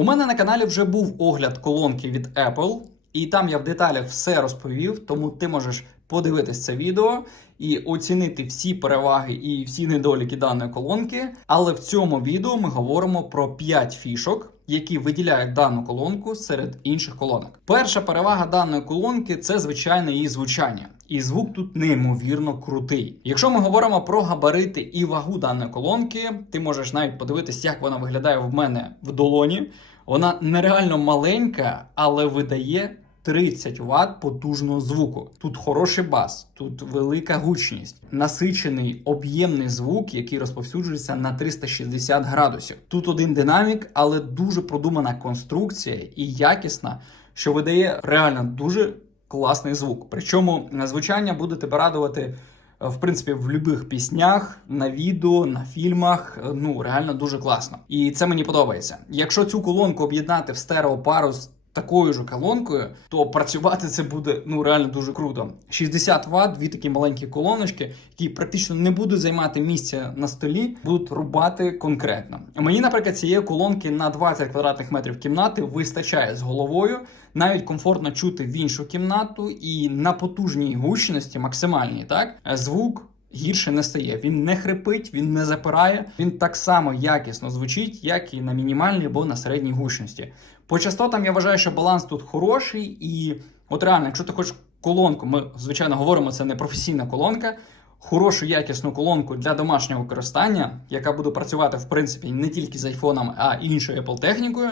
У мене на каналі вже був огляд колонки від Apple, і там я в деталях все розповів, тому ти можеш подивитись це відео і оцінити всі переваги і всі недоліки даної колонки. Але в цьому відео ми говоримо про 5 фішок, які виділяють дану колонку серед інших колонок. Перша перевага даної колонки це звичайне її звучання. І звук тут неймовірно крутий. Якщо ми говоримо про габарити і вагу даної колонки, ти можеш навіть подивитись, як вона виглядає в мене в долоні. Вона нереально маленька, але видає 30 Вт потужного звуку. Тут хороший бас, тут велика гучність, насичений об'ємний звук, який розповсюджується на 360 градусів. Тут один динамік, але дуже продумана конструкція і якісна, що видає реально дуже класний звук. Причому звучання буде тебе радувати. Е, В принципі, в будь-яких піснях, на відео, на фільмах, е, ну реально дуже класно. І це мені подобається. Якщо цю колонку об'єднати в стереопару з такою ж колонкою, то працювати це буде ну реально дуже круто. 60 Вт, дві такі маленькі колоночки, які практично не будуть займати місця на столі, будуть рубати конкретно. Мені, наприклад, цієї колонки на 20 квадратних метрів кімнати вистачає з головою. Навіть комфортно чути в іншу кімнату і на потужній гучності, максимальній, так звук гірше не стає. Він не хрипить, він не запирає. Він так само якісно звучить, як і на мінімальній або на середній гучності. По частотам я вважаю, що баланс тут хороший, і от реально, якщо ти хочеш колонку, ми звичайно говоримо, це не професійна колонка. Хорошу якісну колонку для домашнього використання, яка буде працювати в принципі не тільки з айфоном, а й іншою Apple технікою,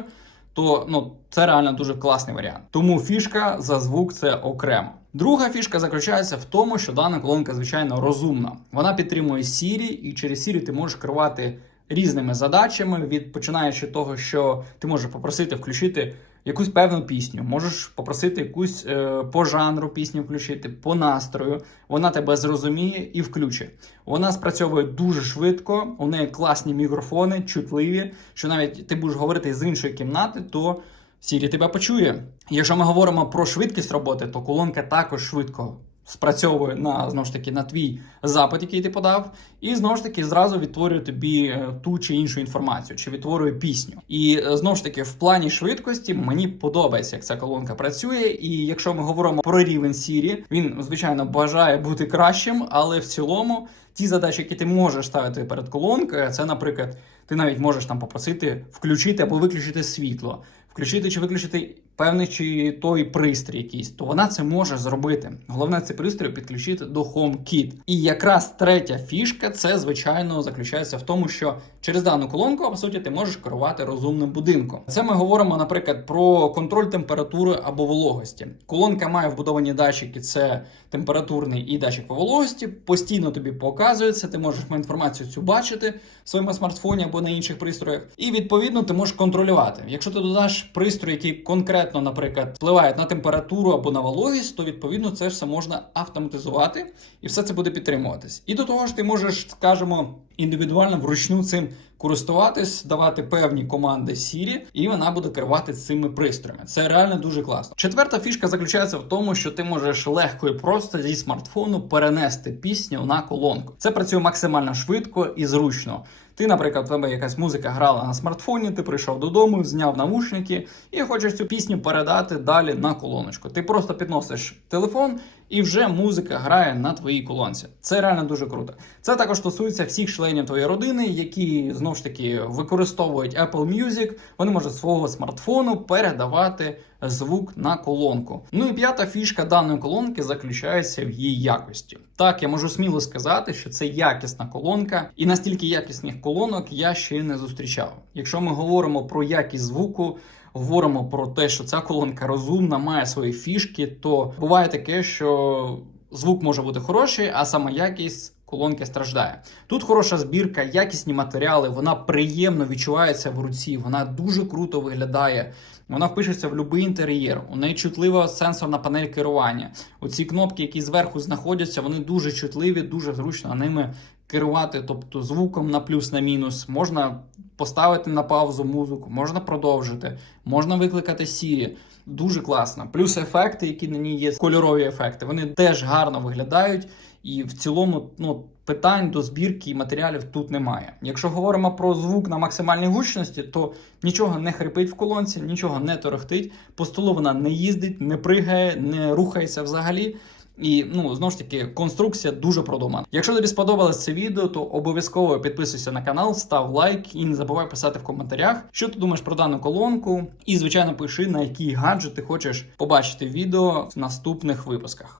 то ну це реально дуже класний варіант. Тому фішка за звук це окремо. Друга фішка заключається в тому, що дана колонка звичайно розумна. Вона підтримує Siri, і через Siri ти можеш керувати різними задачами, від починаючи того, що ти можеш попросити включити якусь певну пісню, можеш попросити якусь е, по жанру пісню включити, по настрою. Вона тебе зрозуміє і включить. Вона спрацьовує дуже швидко, у неї класні мікрофони, чутливі, що навіть ти будеш говорити з іншої кімнати, то Siri тебе почує. Якщо ми говоримо про швидкість роботи, то колонка також швидко спрацьовує на знову ж таки на твій запит, який ти подав, і знову ж таки зразу відтворює тобі е, ту чи іншу інформацію, чи відтворює пісню. І е, знову ж таки, в плані швидкості мені подобається, як ця колонка працює. І якщо ми говоримо про рівень Siri, він звичайно бажає бути кращим, але в цілому ті задачі, які ти можеш ставити перед колонкою, це, наприклад, ти навіть можеш там попросити включити або виключити світло, включити чи виключити певний чи той пристрій якийсь, то вона це може зробити. Головне це пристрій підключити до HomeKit. І якраз третя фішка це звичайно заключається в тому, що через дану колонку, по суті, ти можеш керувати розумним будинком. Це ми говоримо, наприклад, про контроль температури або вологості. Колонка має вбудовані датчики, це температурний і датчик по вологості. Постійно тобі показується. Ти можеш інформацію цю бачити в своєму смартфоні або на інших пристроях. І відповідно ти можеш контролювати. Якщо ти додаш пристрій, який конкретно, наприклад, впливає на температуру або на вологість, то відповідно це все можна автоматизувати і все це буде підтримуватись. І до того ж, ти можеш, скажімо, індивідуально вручну цим користуватись, давати певні команди Siri, і вона буде керувати цими пристроями. Це реально дуже класно. Четверта фішка заключається в тому, що ти можеш легко і просто зі смартфону перенести пісню на колонку. Це працює максимально швидко і зручно. Ти, наприклад, в тебе якась музика грала на смартфоні, ти прийшов додому, зняв навушники і хочеш цю пісню передати далі на колоночку. Ти просто підносиш телефон. І вже музика грає на твоїй колонці. Це реально дуже круто. Це також стосується всіх членів твоєї родини, які знову ж таки використовують Apple Music. Вони можуть свого смартфону передавати звук на колонку. Ну і п'ята фішка даної колонки заключається в її якості. Так, я можу сміло сказати, що це якісна колонка, і настільки якісних колонок я ще не зустрічав. Якщо ми говоримо про якість звуку говоримо про те, що ця колонка розумна, має свої фішки, то буває таке, що звук може бути хороший, а саме якість. Колонки страждає. Тут хороша збірка, якісні матеріали, вона приємно відчувається в руці, вона дуже круто виглядає. Вона впишеться в будь-який інтер'єр. У неї чутлива сенсорна панель керування. Оці кнопки, які зверху знаходяться, вони дуже чутливі, дуже зручно ними керувати, тобто звуком на плюс на мінус, можна поставити на паузу музику, можна продовжити, можна викликати Siri. Дуже класна. Плюс ефекти, які на ній є, кольорові ефекти, вони теж гарно виглядають. І в цілому, ну, питань до збірки і матеріалів тут немає. Якщо говоримо про звук на максимальній гучності, то нічого не хрипить в колонці, нічого не торохтить. По столу вона не їздить, не пригає, не рухається взагалі. І ну знову ж таки, конструкція дуже продумана. Якщо тобі сподобалось це відео, то обов'язково підписуйся на канал, став лайк і не забувай писати в коментарях, що ти думаєш про дану колонку. І звичайно, пиши на який гаджет ти хочеш побачити відео в наступних випусках.